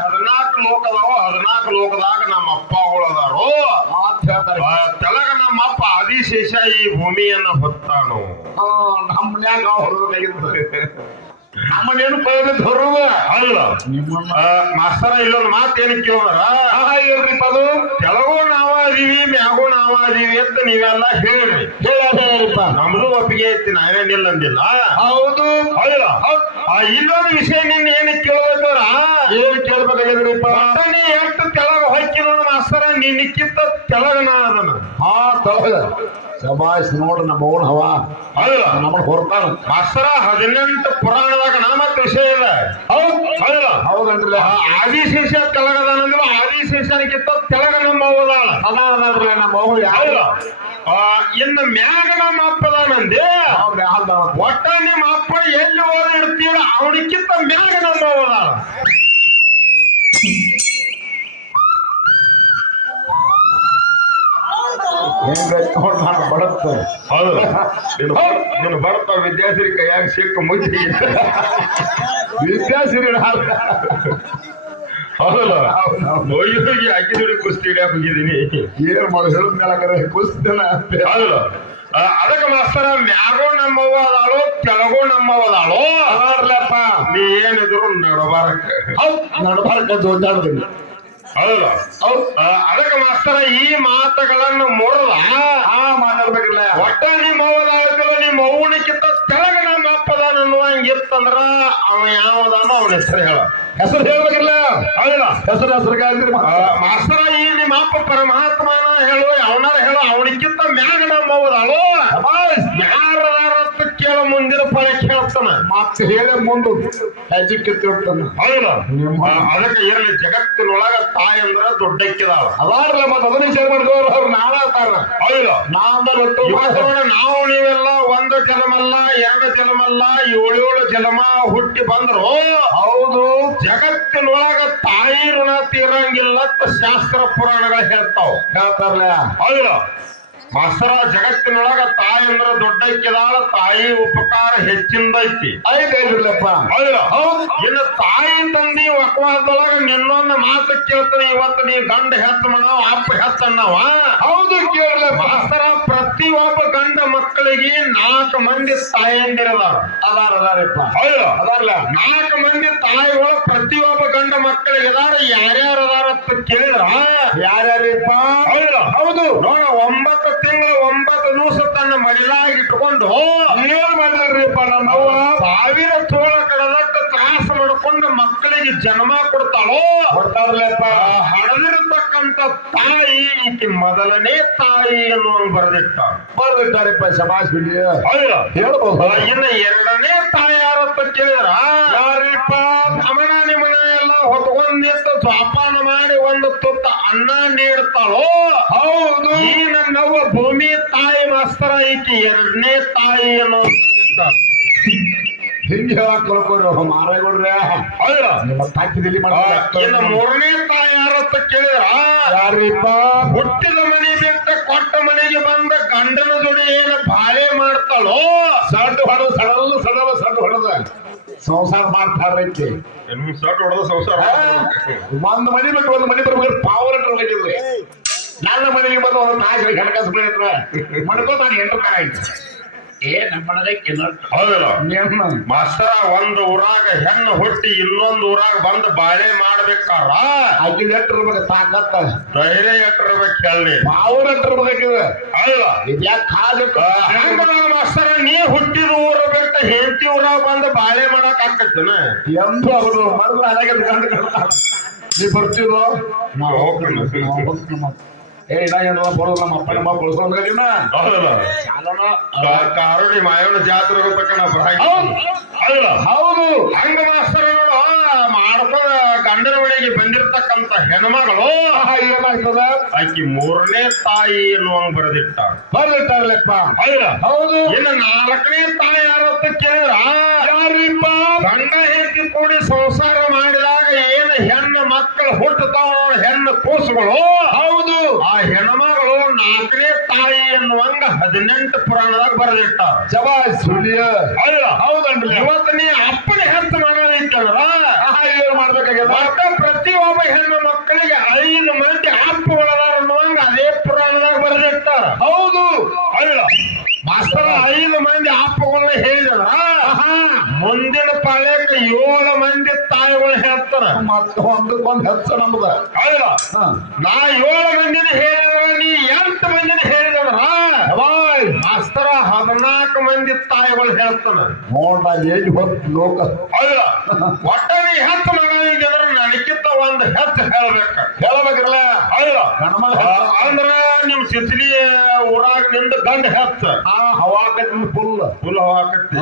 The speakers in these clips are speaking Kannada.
ಹದಿನಾಲ್ಕು ಲೋಕ ಅದಾವ ಹದಿನಾಲ್ಕು ಲೋಕದಾಗ ನಮ್ಮ ಅಪ್ಪ ಆ, ತೆಳಗ ನಮ್ಮ ಅಪ್ಪ ಆದಿಶೇಷ ಈ ಭೂಮಿಯನ್ನ ಹೊತ್ತಾನು. ಆ, ನಮ್ಮನೇನು ಪೈಲೆ ಹೊರುವ ಅಲ್ಲ ಮಾಸ್ತರ ಇಲ್ಲೊಂದು ಮಾತು ಏನು ಕೇಳಿದ್ರ ಹೇಳ್ರಿಪ್ಪ ಅದು ಕೆಳಗೂ ನಾವ ಅದೀವಿ ಮ್ಯಾಗೂ ನಾವ ಅದೀವಿ ಅಂತ ನೀವೆಲ್ಲ ಹೇಳ್ರಿ ಹೇಳಪ್ಪ ನಮ್ದು ಒಪ್ಪಿಗೆ ಐತಿ ನಾವೇನಿಲ್ಲ ಅಂದಿಲ್ಲ. ಹೌದು. ಅಲ್ಲ ಇನ್ನೊಂದು ವಿಷಯ ನಿನ್ನ ಏನು ಕೇಳ್ಬೇಕಾರ ಏನ್ ಕೇಳ್ಬೇಕಾಗಿದ್ರಿಪ್ಪ ಎಷ್ಟು ಕೆಳಗ ನೋಡು ಮಾಸ್ತರ ಕೆಳಗ ನಾ ಅದನ್ನ. ಹಾ ತಳಗ ಶಬಾಷ್ ನೋಡ್ರಿ ನಮ್ಮ ಓಣ ಹವ. ಅಲ್ಲ ನಮ್ಮನ್ನ ಹೊರತಾನ. ಮಾಸ್ತರ ಹದಿನೆಂಟು ಪುರಾಣದಾಗ ನಾಮತ್ ವಿಷಯ ಇದೆ ಹೌದ್. ಹೌದಲ್ಲ ಹೌದನ್ರಿ. ಆದಿಶೇಷ ತೆಳಗದಾನಂದ್ರೆ ಆದಿಶೇಷನಿಗಿಂತ ಕೆಳಗ ನಮ್ಮ ಅವದಾಳ ಅದಾದ್ರಿ ನಮ್ಮ ಹೌದಲ್ಲ ಆ, ಇನ್ನು ಮ್ಯಾಗ ನಮ್ಮ ಅಪ್ಪದಾನಂದೆ ಒಟ್ಟ ನಿಮ್ಮ ಅಪ್ಪ ಎಲ್ಲಿ ಓದಿ ಇಡ್ತೀರ ಅವನಿಕ್ಕಿಂತ ಮ್ಯಾಗ ನಮ್ಮ ಅವದಾಳ ನಾನು ಬಡತ್ತೆ ಹೌದು. ನೀನು ಬರ್ತಾವ ವಿದ್ಯಾರ್ಥಿ ಕೈಯಾಗ ಸಿಕ್ಕ ಮುಚ್ಚಿ ವಿದ್ಯಾಸಿರಿ ಹೌದಲ್ಲ? ಹೋಗಿ ದುಡಿ ಕುಸ್ತಿ ಹಿಡಿಯಕ್ ಹೋಗಿದ್ದೀನಿ. ಏನ್ ಮಾಡಿ ಹೇಳಿದ ಮೇಲೆ ಕುಸ್ತಿನ ಹೌದಲ್ಲ? ಅದಕ್ಕೆ ಮಾಸ್ತರ ಮ್ಯಾಗೋ ನಮ್ಮವ್ವ ಅದಾಳು ಕೆಳಗೋ ನಮ್ಮವ್ವ ಅದಾಳೋ? ನೀ ಏನಿದ್ರು ನಡಬಾರಕ್ ಹೌದ್ ನಡ್ಬಾರ್ಕ ಜೋಜಾಡ್ತೀನಿ ಹೌದಲ್ಲ ಹೌದ್. ಅದಕ್ಕೆ ಮಾಸ್ತರ ಈ ಮಾತುಗಳನ್ನು ಮುರಿದ ಆ ಮಾತಾಡ್ಬೇಕಿಲ್ಲ. ಒಟ್ಟ ನಿಮ್ಮ ಅವದಾಳ್ಕಲ್ಲ ನಿಮ್ಮ ಅವ್ವನಿಕ್ಕಿಂತ ತೆಳಗ ನಮ್ಮ ಅಪ್ಪದಾನ ಅನ್ನುವಂಗಿತ್ತಂದ್ರ ಅವ ಯಾವ್ದಾನ ಅವನ ಹೆಸರು ಹೇಳ. ಹೆಸರು ಹೇಳ್ಬೇಕಿಲ್ಲ? ಹೌದಲ್ಲ. ಹೆಸರು ಹೆಸರು ಮಾಸ್ತರ. ಈ ನಿಮ್ಮ ಅಪ್ಪ ಪರಮಾತ್ಮನ ಹೇಳು ಅವನಾರ ಹೇಳು ಅವನಿಕ್ಕಿಂತ ಮ್ಯಾಗ ನಮ್ಮ ಅವದಾಳು ಯಾರದಾರಂತ ಕೇಳ ಮುಂದಿನ ಪದ ಕೇಳ್ತಾನ. ಮತ್ತೆ ಹೇಳ ಮುಂದೆ ಹೆಜ್ಜೆ ತಿಳ್ತಾನ ಹೌದಾ. ಅದಕ್ಕೆ ಇರಲಿ ಜಗತ್ತಿನೊಳಗ ತಾಯಿ ಅಂದ್ರ ದೊಡ್ಡಕ್ಕಿದಾಳ. ಅದಾರಲ್ಲ ಮತ್ತೆ ಅದನ್ನ ವಿಚಾರ ಮಾಡ್ಕೋರು ಅವ್ರು ನಾಳೆ ಅಂತಾರ ಹೌದ. ನಾ ಅಂದ್ರೆ ನಾವು ನೀವೆಲ್ಲ ಒಂದು ಜನಮಲ್ಲ ಎರಡು ಜನಮಲ್ಲ ಏಳೇಳು ಜನ್ಮ ಹುಟ್ಟಿ ಬಂದ್ರು. ಹೌದು. ಜಗತ್ತಿನೊಳಗ ತಾಯಿ ಋಣ ತೀರಂಗಿಲ್ಲ ಅಂತ ಶಾಸ್ತ್ರ ಪುರಾಣಗಳು ಹೇಳ್ತಾವ. ಹೇಳ್ತಾರಲ್ಲ ಹೌದಲ್ಲ ಮಾಸ್ತರ ಜಗತ್ತಿನೊಳಗ ತಾಯಿ ಅಂದ್ರ ದೊಡ್ಡಕ್ಕಿದಾಳ ತಾಯಿ ಉಪಕಾರ ಹೆಚ್ಚಿಂದೈತಿ ಐತಿ. ಐದ್ರಲ್ಲಪ್ಪ ಹೌದಲ್ಲ ಇನ್ನು ತಾಯಿ ತಂದಿ ಒಕ್ಕವಾದೊಳಗ ನಿನ್ನೊಂದು ಮಾತು ಕೇಳ್ತಾನೆ. ಇವತ್ತು ನೀ ಗಂಡ ಹೆಚ್ಚ ಮಾಡವ ಅಪ್ಪ ಹೆಚ್ಚ ಅನ್ನವ. ಹೌದು ಕೇಳಲಪ್ಪ ಮಸರ ಪ್ರತಿಯೊಬ್ಬ ಗಂಡ ಮಕ್ಕಳಿಗೆ ನಾಲ್ಕು ಮಂದಿ ತಾಯಂದಿರದಾರ. ಅದಾರ ಅದಾರಪ್ಪ. ಹೌದು. ಅದಾರಲ್ಲ ನಾಲ್ಕು ಮಂದಿ ತಾಯಿಗಳು ಪ್ರತಿಯೊಬ್ಬ ಗಂಡ ಮಕ್ಕಳಿಗೆ ಅದಾರ ಯಾರ್ಯಾರು ಅದಾರ ಅಂತ ಕೇಳಿದ್ರ? ಯಾರ್ಯಾರಪ್ಪ? ಹೌದು. ನೋಡ ಒಂಬತ್ತು ತಿಂಗಳು ಒಂಬತ್ತು ದಿವಸ ತನ್ನ ಮಡಿಲಾಗಿ ಇಟ್ಕೊಂಡು ಏನ್ ಮಾಡಿದ್ರಿಪ್ಪ ನಮ್ಮವ್ವ? ಸಾವಿರ ತೋಳ ಕಡದಟ್ಟ ತ್ರಾಸ ಮಾಡ್ಕೊಂಡು ಮಕ್ಕಳಿಗೆ ಜನ್ಮ ಕೊಡ್ತಾಳೋ? ಕೊಡ್ತಾರಲ್ಲಪ್ಪ ಹಡದಿರತಕ್ಕಂತ ತಾಯಿ ಈಕೆ ಮೊದಲನೇ ತಾಯಿ ಅನ್ನುವಂಗ್ ಬರೆದಿಟ್ಟ. ಬರ್ದಿಟ್ಟಾರಪ್ಪ ಸಮಾಜ ಬಿಡಿ ಹೇಳ್ಬೋದು. ಇನ್ನು ಎರಡನೇ ತಾಯಿ ಯಾರತ್ತ ಕೇಳಿದ್ರ ಯಾರಿಪ್ಪ? ಅಮನ ನಿಮನ ಎಲ್ಲ ಹೊತ್ಕೊಂಡ್ ನಿಂತು ಜೋಪಾನ ಮಾಡಿ ಒಂದು ತುತ್ತ ಅನ್ನ ನೀಡ್ತಾಳೋ? ಈ ನನ್ನವ್ವ ಭೂಮಿ ತಾಯಿ ಮಾಸ್ತರ ಐತಿ ಎರಡನೇ ತಾಯಿ ಅನ್ನೋ ಹಿಂಗೆ ಹೇಳಕ್ ಕಳ್ಕೊರಿ ಹೌದ ನಿಮ್ಮ ತಾಕಿದಲ್ಲಿ ಇನ್ನು ಮೂರನೇ ತಾಯಿ ಯಾರತ್ತ ಕೇಳಿದ್ರ? ಯಾರಿಪ್ಪ? ಹುಟ್ಟಿದ ಮನೆ ಬಿಟ್ಟ ಕೊಟ್ಟ ಮನೆಗೆ ಬಂದ ಗಂಡನ ಜೋಡಿ ಏನು ಬಾಳೆ ಮಾಡ್ತಾಳೋ? ಸಡ್ಡು ಹೊಡೆದ ಸಡಲ್ ಸಡಲ ಸಡ್ಡು ಹೊಡೆದ. ಸಂಸಾರ ಮಾಡ್ತಾರೈತಿ ಸಟ್ ಹೊಡೆದ ಸಂಸಾರ ಒಂದ್ ಮನಿ ಬಿಟ್ಟು ಒಂದ್ ಮನಿ ಬರ್ಬೇಕು ಪಾವರ್ ಇಟ್ಟು ಹೋಗಿದ್ವಿ ನನ್ನ ಮನೆಗೆ ಬಂದು ಒಂದು ನಾಲ್ಕು ಹಣಕಾಸು ಬೆಳೆಯತ್ರ ಮಾಡ್ಕೋ ನಾನು ಎಂಟು ಆಯ್ತು. ಏ ನಮ್ಮ ಹೌದಲ್ಲ. ಮಾಸ್ತರ ಒಂದು ಊರಾಗ ಹೆಣ್ಣು ಹುಟ್ಟಿ ಇನ್ನೊಂದು ಊರಾಗ ಬಂದು ಬಾಳೆ ಮಾಡ್ಬೇಕಾರ. ಆಕಿ ಎಟ್ಟಿರ್ಬೇಕು ತಾಕತ್ತ ಧೈರ್ಯ ಎಟ್ಟಿರ್ಬೇಕು ಹೇಳಿ ಅವ್ರ ಇಟ್ಟು ಅಲ್ಲ. ಇದ್ಯಾಕೆ ಕಾದಕ್ಕೆ ಹೆಂಗ ಮಾಸ್ತರ ನೀ ಹುಟ್ಟಿದ ಊರ ಬೇಕ ಹೆಂಡತಿ ಊರಾಗ ಬಂದು ಬಾಳೆ ಮಾಡಕ್ ಆಕತ್ತನ ಎಂದು ಅವರು ಮರಲ ಅಡಗೆ ಗಂಡು ಕಳ್ದ. ನೀ ಬರ್ತೀರೋ? ನಾವು ಹೋಗ್ತೀನಿ. ಏ ಇನ್ನ ಏನು ಬರೋದು ನಮ್ಮ ಅಪ್ಪ ನಮ್ಮ ಬಳಸೋದಿನ ಹೌದಲ್ಲ? ಕಾ- ಕಾರುಣಿ ಮಾಯವನ ಜಾತ್ರೆ ಹೋಗ್ಬೇಕ ನಾವು ಹೌದು ಹಂಗ ಮಾಸ್ತರ ನೋಡು ಮಾಡ್ಕೋ ಗಂಡನ ಮನೆಗೆ ಬಂದಿರತಕ್ಕಂತ ಹೆಣ್ಮಗಳು. ಏನಾಗ್ತದ ಆಕಿ ಮೂರನೇ ತಾಯಿ ಎನ್ನುವಂಗ್ ಬರೆದಿಟ್ಟ. ಬರ್ಲಿಟ್ಟಾರ್ಲೆಪ್ಪ ಹೌದಲ್ಲ ಹೌದು? ಇನ್ನು ನಾಲ್ಕನೇ ತಾಯಿ ಯಾರು ಅಂತ ಕೇಳಿದ್ರ? ಯಾರಿಪ್ಪ? ಗಂಡ ಹೆಂಡತಿ ಕೂಡಿ ಸಂಸಾರ ಮಾಡಿದಾಗ ಏನು ಹೆಣ್ಣು ಮಕ್ಕಳು ಹುಟ್ಟುತ್ತಾವ ಹೆಣ್ಣು ಕೂಸುಗಳು. ಹೌದು. ಆ ಹೆಣ್ಮಗಳು ನಾಲ್ಕನೇ ತಾಯಿ ಎನ್ನುವಂಗ ಹದಿನೆಂಟು ಪುರಾಣದಾಗ ಬರೆದಿಟ್ಟಾರ. ಜವಾ ಸುಲಿಯ ಅಲ್ಲ ಹೌದನ್ರಿ. ಇವತ್ತು ನೀ ಅಪ್ಪನ ಹೆತ್ತ ಆಹಾ, ಏನ್ ಮಾಡ್ಬೇಕಾಗ್ಯದ? ಒಟ್ಟ ಪ್ರತಿಯೊಬ್ಬ ಹೆಣ್ಣು ಮಕ್ಕಳಿಗೆ ಐದು ಮಂದಿ ಅಪ್ಪಗಳದಾರ ಅನ್ನುವಂಗ ಅದೇ ಪುರಾಣದಾಗ ಬರೆದಿಟ್ಟ ಹೌದು. ಅಲ್ಲ ಮಾಸ್ತರ ಐದು ಮಂದಿ ಅಪ್ಪಗಳನ್ನ ಹೇಳಿದ್ರ ಮುಂದಿನ ಪಾಳ್ಯಕ್ಕೆ ಏಳು ಮಂದಿ ಮತ್ತೆ ಒಂದಕ್ಕೊಂದ್ ಹೆಚ್ಚು ನಮ್ದ. ಅಲ್ಲ ಹಾ. ನಾ ಏಳು ಮಂದಿನ ಹೇಳಿದ್ರ ನೀ ಎಂಟು ಮಂದಿನ ಹೇಳಿದ್ರ ಅವಾಯ್, ಮಾಸ್ತರ ಹದಿನಾಲ್ಕು ಮಂದಿ ತಾಯಿಗಳು ಹೇಳ್ತಾನ. ನೋಡ್ ಏಜ್ ಹೊತ್ತು ಲೋಕ. ಅಲ್ಲ ಒಟ್ಟ ನೀ ಹೆಚ್ಚು ಮಗ ಇದ್ರೆ ನನಗಿಂತ ಒಂದು ಹೆಚ್ಚು ಹೇಳ್ಬೇಕ. ಹೇಳಬೇಕ್ರಲ್ಲ? ಆ, ಅಂದ್ರ ನಿಮ್ ಸಿದ್ಲಿ ಊರಾಗ ನಿಂದ ಗಂಡ ಹೆಚ್ಚ ಆ ಹವಾಕತ್ ಫುಲ್ ಫುಲ್ ಹಾಕತ್ತಿ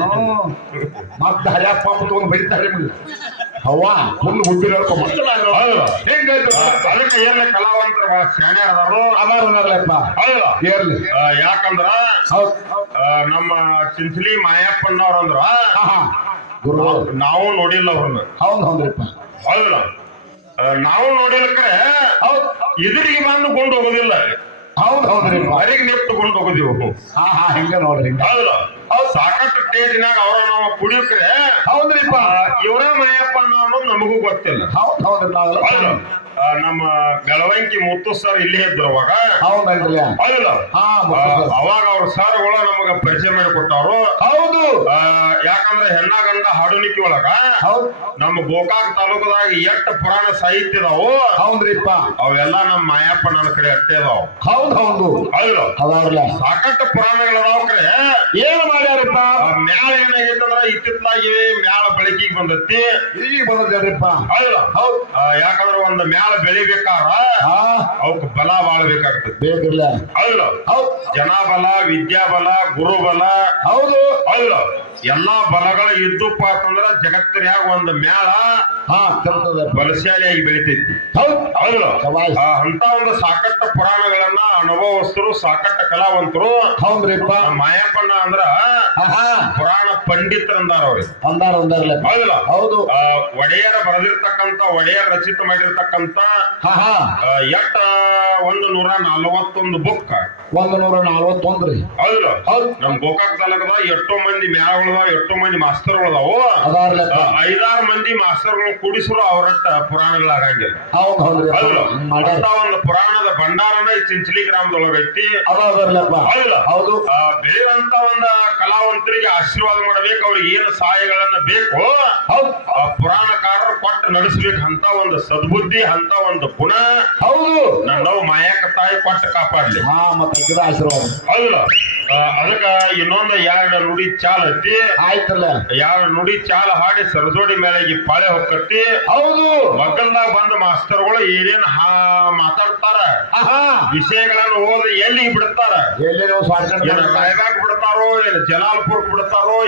ಮತ್ತೆ ಹಜಾರ್ ಪಾಪ ತಗೊಂಡು ಬೈತಾರೆ ನಿಮ್ಗೆ. ಫುಲ್ ಹುಡ್ಡಿ ಅಲ್ಲ ಹೆಂಗಾಯ್ತು ಅದಕ್ಕೆ ಏನ ಕಲಾವಂತರ ಶಾಣೆ ಅದಾರು ಅದಾರಲ್ಲಪ್ಪ ಏರ್ಲಿ. ಯಾಕಂದ್ರೆ ಹೌದ್. ನಮ್ಮ ಚಿಂಚಲಿ ಮಾಯಪ್ಪನವ್ರಂದ್ರ ಗುರು. ನಾವು ನೋಡಿಲ್ಲ ಅವ್ರನ್ನ. ಹೌದ್ ಹೌದ್ರಿಪ್ಪ. ಹೌದಲ್ಲ ನಾವು ನೋಡಿಲ್ಲ ಕರೆ ಹೌದ್. ಎದುರಿಗೆ ಬಂದು ಕೊಂಡು ಹೋಗೋದಿಲ್ಲ ಹೌದ್ ಹೌದ್ರಿಪ್ಪ. ಹೊರಗೆ ನಿಂತುಕೊಂಡು ಹೋಗೋದಿವು ಹಾ ಹಾ ಹಿಂಗ ನೋಡ್ರಿ ಹಿಂಗ. ಹೌದಲ್ಲ ಸ್ಟೇಜ್ನಾಗ ಅವ್ರ ನಾವು ಕುಡಿಯಕ್ರೆ ಹೌದ್ರಿಪ್ಪ. ಇವರ ಮಾಯಪ್ಪ ಅನ್ನೋದು ನಮಗೂ ಗೊತ್ತಿಲ್ಲ. ಹೌದ್ ಹೌದು ನಾವೆಲ್ಲ ನಮ್ಮ ಗಳವಂಕಿ ಮುತ್ತು ಸರ್ ಇಲ್ಲೇ ಇದ್ರು ಅವಾಗ. ಹೌದಲ್ರಿ ಹೌದಲ್ಲ. ಅವಾಗ ಅವ್ರ ಸರ್ಗಳು ನಮಗ ಪರಿಚಯ ಮಾಡಿಕೊಟ್ಟವ್ರು. ಹೌದು. ಆ, ಯಾಕಂದ್ರೆ ಹೆಣ್ಣ ಗಂಡ ಹಾಡುನಿಕೆ ಒಳಗ ಹೌದ್. ನಮ್ಮ ಗೋಕಾಕ್ ತಾಲೂಕದಾಗ ಎಷ್ಟು ಪುರಾಣ ಸಾಹಿತ್ಯ ಇದಾವು ಹೌದ್ರಿಪ್ಪ ಅವೆಲ್ಲ ನಮ್ಮ ಮಾಯಪ್ಪ ನನ್ನ ಕಡೆ ಅಟ್ಟೆ ಅದಾವ ಹೌದ್ ಹೌದು. ಹೌದು ಸಾಕಷ್ಟು ಪುರಾಣಗಳ ಕಡೆ ಏನ್ ಮಾಡ್ಯಾರಪ್ಪ ಆ ಮ್ಯಾಳ ಏನಾಗೈತೆ ಅಂದ್ರ ಇತ್ತಿತ್ಲಾಗಿ ಮ್ಯಾಳ ಬೆಳಕಿಗೆ ಬಂದೈತಿ. ಈಗ ಬಂದ್ರಿಪ್ಪ ಹೌದು. ಹೌದ್. ಯಾಕಂದ್ರೆ ಒಂದು ಮ್ಯಾಳ ಬೆಳಿಬೇಕಾರ ಅವಕ್ ಬಲ ಬಾಳ ಬೇಕಾಗ್ತದೆ ಬೇಕಿರ್ಲ. ಹೌದು. ಹೌದ್. ಬಲ ವಿದ್ಯಾಬಲ ಗುರುಬಲ ಹೌದು. ಹೌದು. ಎಲ್ಲಾ ಬಲಗಳು ಇದ್ದಪ್ಪ ಅಂತಂದ್ರ ಜಗತ್ತಿನ್ಯಾಗ ಒಂದು ಮ್ಯಾಲ ಹಾ ಬಲಶಾಲಿಯಾಗಿ ಬೆಳಿತೈತಿ. ಹೌದ್. ಹೌದು. ಅಂತ ಒಂದು ಸಾಕಷ್ಟು ಪುರಾಣಗಳನ್ನ ಅನುಭವಸ್ಥರು ಸಾಕಷ್ಟು ಕಲಾವಂತರು ಹೌದ್ರಿಪ್ಪ. ಮಾಯಪ್ಪಣ್ಣ ಅಂದ್ರ ಪುರಾಣ ಅವ್ರಿಗೆ ಅಂದಾರ ಅಂದಾರ್ಲೆ. ಹೌದಿಲ್ಲ? ಹೌದು. ಆ, ಒಡೆಯರ ಬರೆದಿರ್ತಕ್ಕಂತ ಒಡೆಯರ ರಚಿತ ಮಾಡಿರ್ತಕ್ಕಂತ ಎಟ್ಟ ಒಂದು ನೂರ ನಲವತ್ತೊಂದು ಬುಕ್ ಒಂದ್ ನೂರ ನಲ್ವತ್ತೊಂದ್ರಿ ಹೌದು. ನಮ್ಮ ನಮ್ ಗೋಕಾಕ್ ತಾಲೂಕದ ಎಷ್ಟೋ ಮಂದಿ ಮ್ಯಾಗಳದ ಎಷ್ಟೋ ಮಂದಿ ಮಾಸ್ತರ್ಗಳದಾವು. ಐದಾರು ಮಂದಿ ಮಾಸ್ತರ್ಗಳು ಕೂಡಿಸಿರು ಅವರಟ್ಟ ಪುರಾಣಗಳಾಗಂಗಿಲ್ಲ. ಒಂದು ಪುರಾಣದ ಭಂಡಾರನ ಚಿಂಚಲಿ ಗ್ರಾಮದೊಳಗ ಐತಿ ಹೌದು. ಆ, ಒಂದ ಒಂದು ಕಲಾವಂತರಿಗೆ ಆಶೀರ್ವಾದ ಮಾಡಬೇಕು ಅವ್ರಿಗೆ ಏನು ಸಹಾಯಗಳನ್ನ ಬೇಕು ಪುರಾಣಕಾರರು ಕೊಟ್ಟು ನಡೆಸ್ಬೇಕು ಅಂತ ಒಂದು ಸದ್ಬುದ್ಧಿ ಅಂತ ಒಂದು ಗುಣ. ಹೌದು. ನಾವು ಮಾಯಕ ತಾಯಿ ಕೊಟ್ಟು ಕಾಪಾಡ್ಲಿ. ಹಾ ಮತ್ತೆ ಗಿಡ ಆಶೀರ್ವಾದ ಹೌದಲ್ಲ ಅದಕ್ಕ ಇನ್ನೊಂದು ಎರಡು ನುಡಿ ಚಾಲ ಐತಿ ಆಯ್ತಲ್ಲ. ಎರಡು ನುಡಿ ಚಾಲ ಹಾಡಿ ಸರಜೋಡಿ ಮೇಲೆ ಈ ಪಾಳೆ ಹೊಕ್ಕತ್ತಿ ಹೌದು. ಮಕ್ಕಳದಾಗ ಬಂದ ಮಾಸ್ತರ್ಗಳು ಏನೇನ್ ಹಾ ಮಾತಾಡ್ತಾರ ಆಹಾ. ವಿಷಯಗಳನ್ನು ಓದಿ ಎಲ್ಲಿ ಬಿಡ್ತಾರ? ಎಲ್ಲಿ ಬಿಡ್ತಾರೋ ಏನ ಜಲಾಲ್ಪುರ್ ಬಿಡ್ತಾರೋ